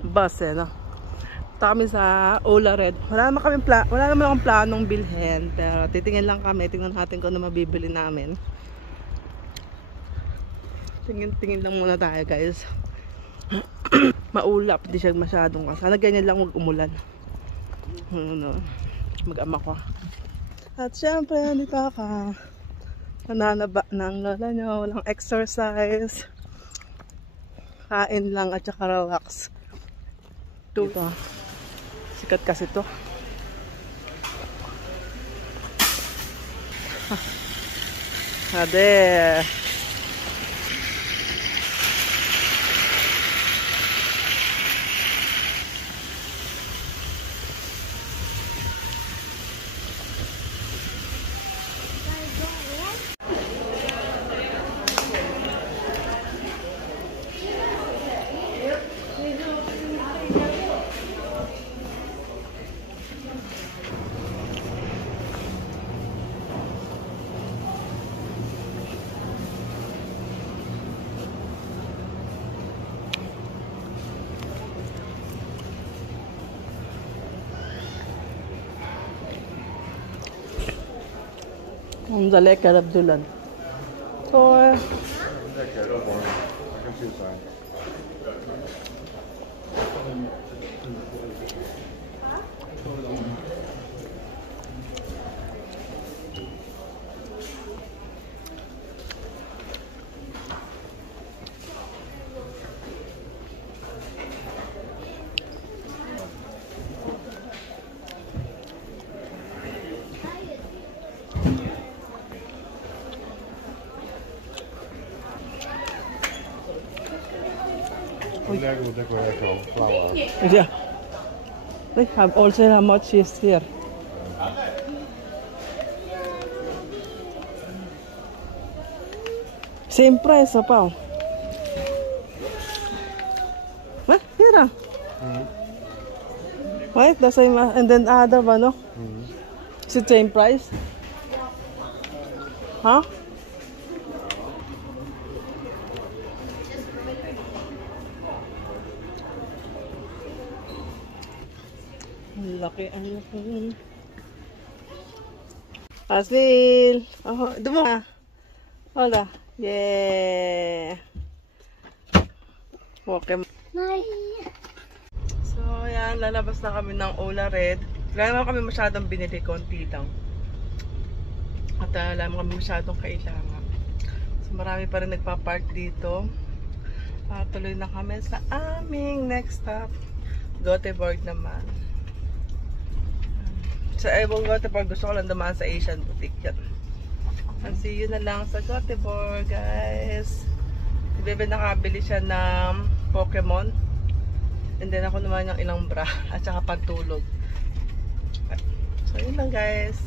Bus eh, no? Punta kami sa Ola Red. Wala naman akong planong bilhin. Pero titingin lang kami. Tingnan natin kung ano mabibili namin. Tingin lang muna tayo, guys. Maulap. Hindi siya masyadong. Sana ganyan lang huwag umulan. Mag-ama ko. At syempre, dito ka. Nananaba ng lola nyo. Walang exercise. Kain lang at saka relax. Ito. Sikat kasi to. Ade. Om det lekker Abdullah. Så yeah. They have also how much is here. Same price, Pao. What? Here. Right, the same, and then other one, no? Is it same price? Huh? Laki ang laki. Asnil! Oh, dumo ka. Hola. Yeah! Okay. So, ayan. Lalabas na kami ng Ola Red. Wala naman kami masyadong binili. Konti lang. At wala naman kami masyadong kailangan. So, marami pa rin nagpa-park dito. Tuloy na kami sa aming next stop. Gothenburg naman. Sa Gothenburg, gusto ko lang dumaan sa Asian boutique yan. And see you na lang sa Gothenburg, guys. Si Bebe nakabili siya ng Pokemon. And then ako naman yung ilang bra at saka pantulog. So yun lang, guys.